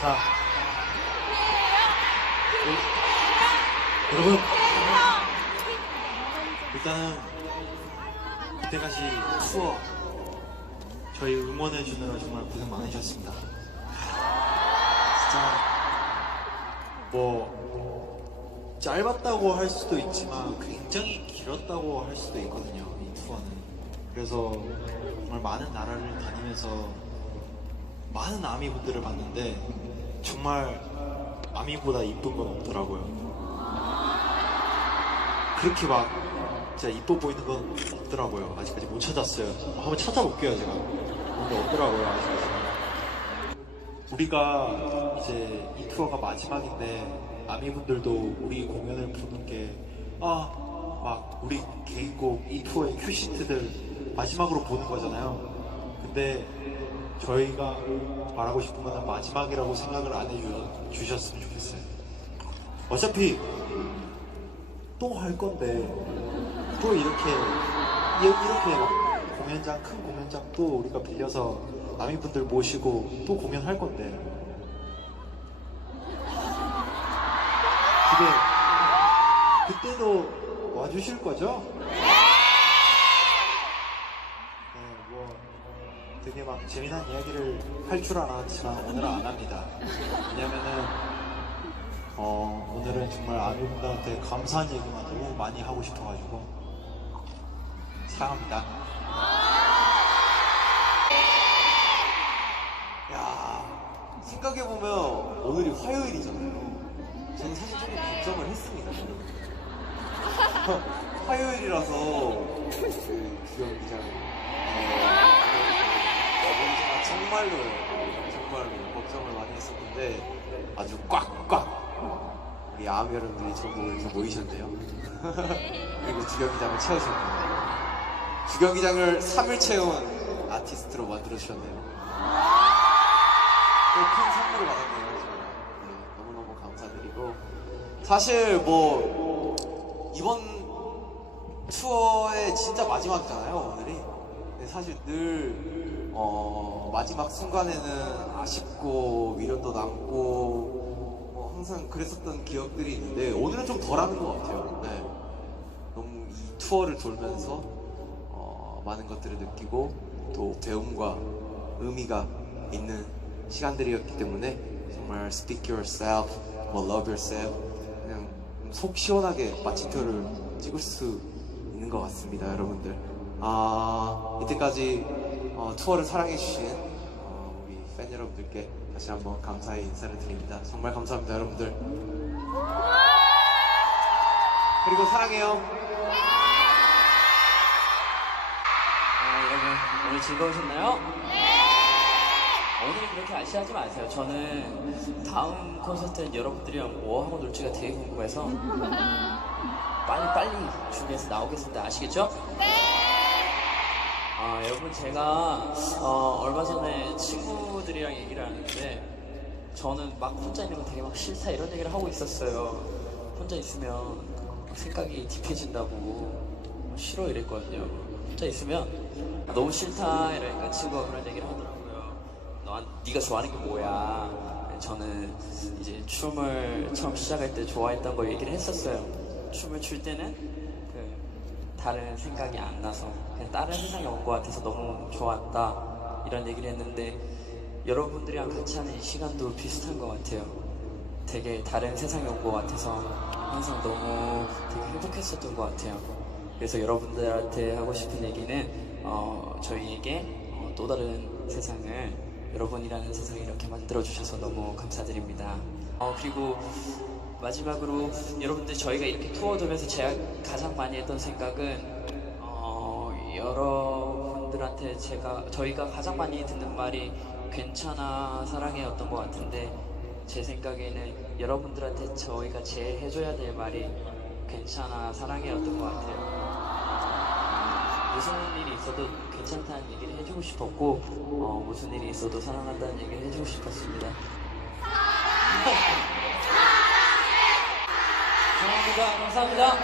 자, 여러분, 일단은 이때까지 투어 저희 응원해 주느라 정말 고생 많으셨습니다. 진짜 뭐 짧았다고 할 수도 있지만 굉장히 길었다고 할 수도 있거든요, 이 투어는. 그래서 정말 많은 나라를 다니면서 많은 아미분들을 봤는데 정말 아미보다 이쁜 건 없더라고요. 그렇게 막 진짜 이뻐 보이는 건 없더라고요. 아직까지 못 찾았어요. 한번 찾아볼게요, 제가. 근데 없더라고요, 아직까지. 우리가 이제 이 투어가 마지막인데 아미분들도 우리 공연을 보는 게 막 우리 개인곡 이 투어의 큐시트들 마지막으로 보는 거잖아요. 근데 저희가 말하고 싶은 거는 마지막이라고 생각을 안 해주셨으면 좋겠어요. 어차피 또 할 건데 또 이렇게 막 공연장, 큰 공연장 또 우리가 빌려서 아미분들 모시고 또 공연할 건데 그때도 와주실 거죠? 뭐 되게 막 재미난 이야기를 할 줄 알았지만 오늘은 안 합니다. 왜냐면은 오늘은 정말 아미분들한테 감사한 얘기만 너무 많이 하고 싶어가지고 사랑합니다. 야, 생각해보면 오늘이 화요일이잖아요. 저는 사실 조금 걱정을 했습니다. 화요일이라서 그 주영 기자님 정말로 걱정을 많이 했었는데 아주 꽉꽉 우리 아미 여러분들이 전부 이렇게 모이셨네요. 그리고 주경 기장을 채우셨네요. 주경 기장을 3일 채운 아티스트로 만들어주셨네요. 또 큰 선물을 받았네요. 네, 너무너무 감사드리고 사실 뭐 이번 투어의 진짜 마지막이잖아요, 오늘이. 근데 사실 늘 마지막 순간에는 아쉽고 미련도 남고 뭐 항상 그랬었던 기억들이 있는데 오늘은 좀 덜하는 것 같아요. 네. 너무 이 투어를 돌면서 많은 것들을 느끼고 또 배움과 의미가 있는 시간들이었기 때문에 정말 speak yourself, 뭐 love yourself 그냥 속 시원하게 마침표를 찍을 수 있는 것 같습니다, 여러분들. 이때까지 투어를 사랑해주신 우리 팬 여러분들께 다시 한번 감사의 인사를 드립니다. 정말 감사합니다, 여러분들. 그리고 사랑해요. 여러분 오늘 즐거우셨나요? 오늘 그렇게 아쉬워하지 마세요. 저는 다음 콘서트는 여러분들이랑 뭐 하고 놀지가 되게 궁금해서 빨리 준비해서 나오겠습니다. 아시겠죠? 여러분 제가 얼마 전에 친구들이랑 얘기를 하는데 저는 막 혼자 있는 거 되게 막 싫다 이런 얘기를 하고 있었어요. 혼자 있으면 생각이 딥해진다고 싫어 이랬거든요. 혼자 있으면 너무 싫다 이러니까 친구가 그런 얘기를 하더라고요. 네가 좋아하는 게 뭐야? 저는 이제 춤을 처음 시작할 때 좋아했던 걸 얘기를 했었어요. 춤을 출 때는 다른 생각이 안 나서 그냥 다른 세상에 온 것 같아서 너무 좋았다 이런 얘기를 했는데 여러분들이랑 같이 하는 이 시간도 비슷한 것 같아요. 되게 다른 세상에 온 것 같아서 항상 너무 되게 행복했었던 것 같아요. 그래서 여러분들한테 하고 싶은 얘기는 저희에게 또 다른 세상을 여러분이라는 세상을 이렇게 만들어주셔서 너무 감사드립니다. 그리고 마지막으로 여러분들 저희가 이렇게 투어 돌면서 제가 가장 많이 했던 생각은 여러분들한테 저희가 가장 많이 듣는 말이 괜찮아 사랑해였던 것 같은데 제 생각에는 여러분들한테 저희가 제일 해줘야 될 말이 괜찮아 사랑해였던 것 같아요. 무슨 일이 있어도 괜찮다는 얘기를 해주고 싶었고 무슨 일이 있어도 사랑한다는 얘기를 해주고 싶었습니다. 감사합니다.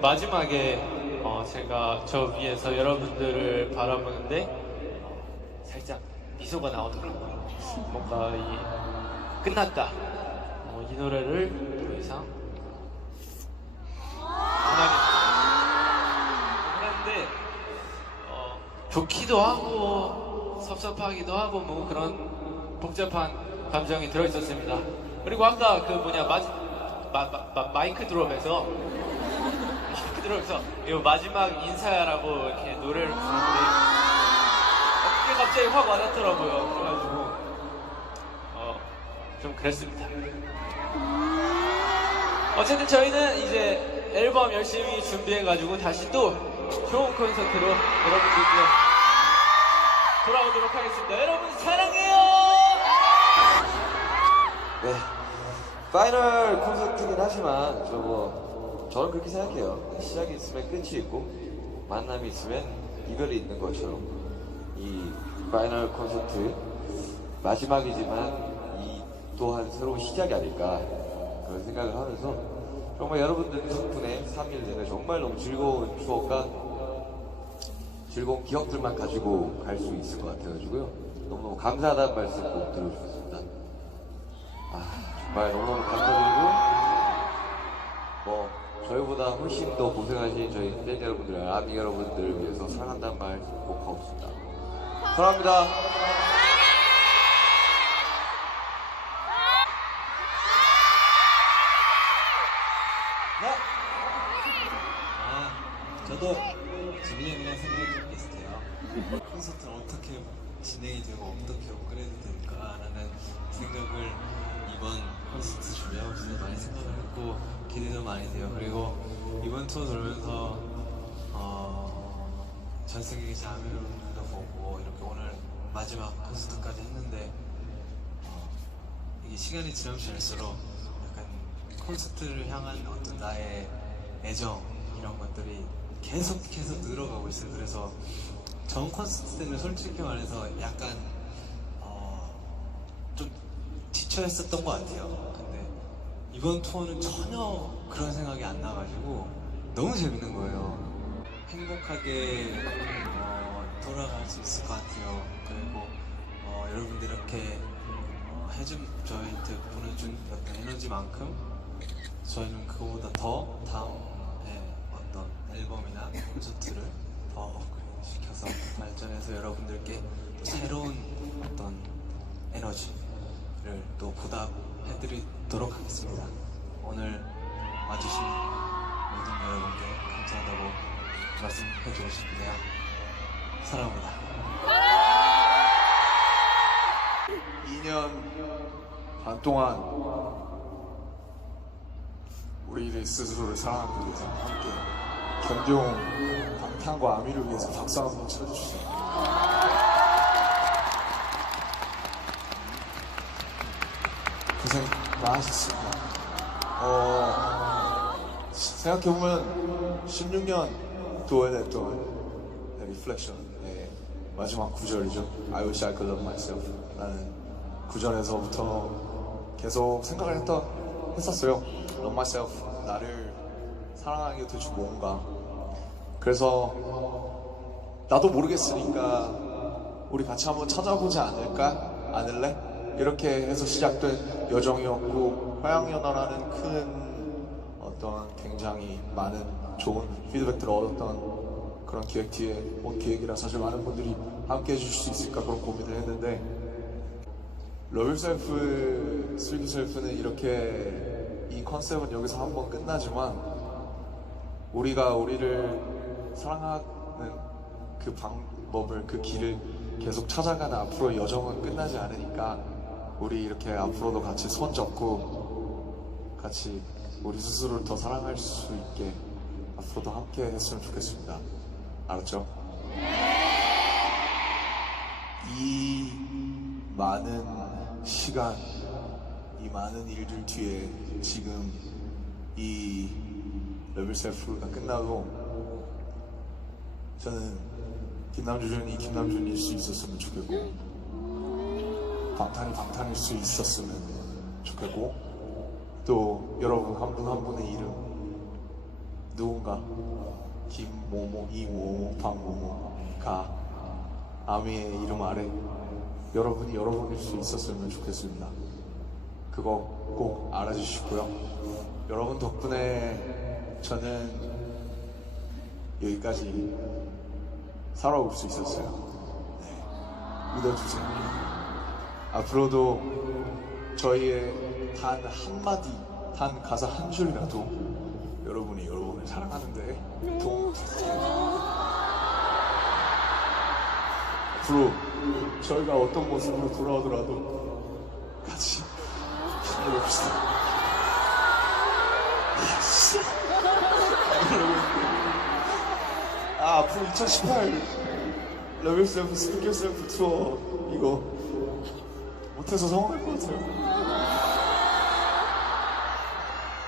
마지막에 제가 저 위에서 여러분들을 바라보는데 살짝 미소가 나오더라고요. 뭔가 끝났다. 이 노래를 더 이상 그런데 좋기도 하고 섭섭하기도 하고 뭐 그런 복잡한 감정이 들어있었습니다. 그리고 아까 마이크 드롭에서 이 마지막 인사라고 이렇게 노래를 부르는데 그게 갑자기 확 와닿더라고요. 그래가지고 좀 그랬습니다. 어쨌든 저희는 이제 앨범 열심히 준비해가지고 다시 또 좋은 콘서트로 여러분들께 돌아오도록 하겠습니다. 여러분 사랑해요. 네. 파이널 콘서트긴 하지만 저는 그렇게 생각해요. 시작이 있으면 끝이 있고 만남이 있으면 이별이 있는 것처럼 이 파이널 콘서트 마지막이지만 이 또한 새로운 시작이 아닐까 그런 생각을 하면서 정말 여러분들 덕분에 3일 내내 정말 너무 즐거운 추억과 즐거운 기억들만 가지고 갈 수 있을 것 같아가지고요. 너무너무 감사하다는 말씀 꼭 드려주겠습니다. 정말 너무너무 감사드리고 저희보다 훨씬 더 고생하신 저희 팬 여러분들, 아미 여러분들을 위해서 사랑한다는 말 꼭 하고 싶습니다. 사랑합니다. 저도 지민이 형이랑 생각이 좀 비슷해요. 콘서트는 어떻게 진행이 되고 어떻게 업그레이드 될까라는 생각을 이번 콘서트 준비하면서 많이 생각을 했고 기대도 많이 돼요. 그리고 이번 투어 돌면서 전 세계 계신 아미 여러분들도 보고 이렇게 오늘 마지막 콘서트까지 했는데 이게 시간이 지나면 지날수록 약간 콘서트를 향한 어떤 나의 애정 이런 것들이 계속해서 늘어가고 있어요. 그래서 전 콘서트 때는 솔직히 말해서 약간 좀 지쳐했었던 것 같아요. 근데 이번 투어는 전혀 그런 생각이 안 나가지고 너무 재밌는 거예요. 행복하게 돌아갈 수 있을 것 같아요. 그리고 여러분들 이렇게 저희한테 보내준 어떤 에너지만큼 저희는 그거보다 더 다음에 어떤 앨범이나 콘서트를 더 업그레이드 시켜서 발전해서 여러분들께 또 새로운 어떤 에너지를 또 보답해드리도록 하겠습니다. 오늘 와주신 모든 여러분께 감사하다고 말씀해주고 싶은데요. 사랑합니다. 2년 반 동안 우리를 스스로를 사랑하기 위해서 함께 견디온 방탄과 아미를 위해서 박수 한번 쳐주시죠. 고생 많으셨습니다. 생각해보면 16년 동안 했던 리플렉션의 마지막 구절이죠. I wish I could love myself 라는 구절에서부터 계속 생각을 했었어요. Love myself, 나를 사랑하는 게 도대체 뭔가. 그래서 나도 모르겠으니까 우리 같이 한번 찾아보지 않을래? 이렇게 해서 시작된 여정이었고, 화양연화라는 큰 어떤 굉장히 많은 좋은 피드백들을 얻었던 그런 기획 뒤에 본 기획이라 사실 많은 분들이 함께 해주실 수 있을까 그런 고민을 했는데, Love Yourself, Sweet Yourself는 이렇게 이 컨셉은 여기서 한번 끝나지만 우리가 우리를 사랑하는 그 방법을, 그 길을 계속 찾아가는 앞으로의 여정은 끝나지 않으니까 우리 이렇게 앞으로도 같이 손잡고 같이 우리 스스로를 더 사랑할 수 있게 앞으로도 함께 했으면 좋겠습니다. 알았죠? 이 많은 시간, 이 많은 일들 뒤에 지금 이 Love Yourself가 끝나고 저는 김남준이 김남준일 수 있었으면 좋겠고, 방탄이 방탄일 수 있었으면 좋겠고, 또 여러분 한 분 한 분의 이름, 누군가 김모모, 이모모, 방모모가 아미의 이름 아래 여러분이 여러분일 수 있었으면 좋겠습니다. 그거 꼭 알아주시고요. 여러분 덕분에 저는 여기까지 살아올 수 있었어요. 네. 믿어주세요. 앞으로도 저희의 단 한마디, 단 가사 한 줄이라도 여러분이 여러분을 사랑하는데 도움 부탁드립니다. 앞으로 저희가 어떤 모습으로 돌아오더라도 같이 힘내봅시다. 앞으로 2018 Love Yourself, Speak Yourself 투어 이거 못해서 서운할 것 같아요.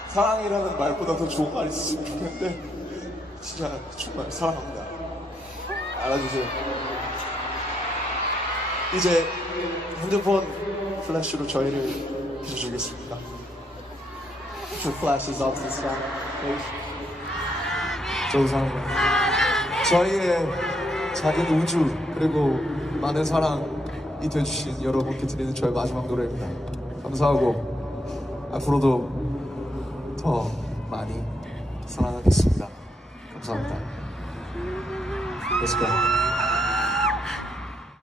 사랑이라는 말보다 더 좋은 말 있었으면 좋겠는데 진짜 정말 사랑합니다. 알아주세요. 이제 핸드폰 플래시로 저희를 비춰주겠습니다. Put your flashes up this time, please. 저도 사랑해요. 저희의 작은 우주 그리고 많은 사랑이 돼주신 여러분께 드리는 저의 마지막 노래입니다. 감사하고 앞으로도 더 많이 사랑하겠습니다. 감사합니다. Let's go.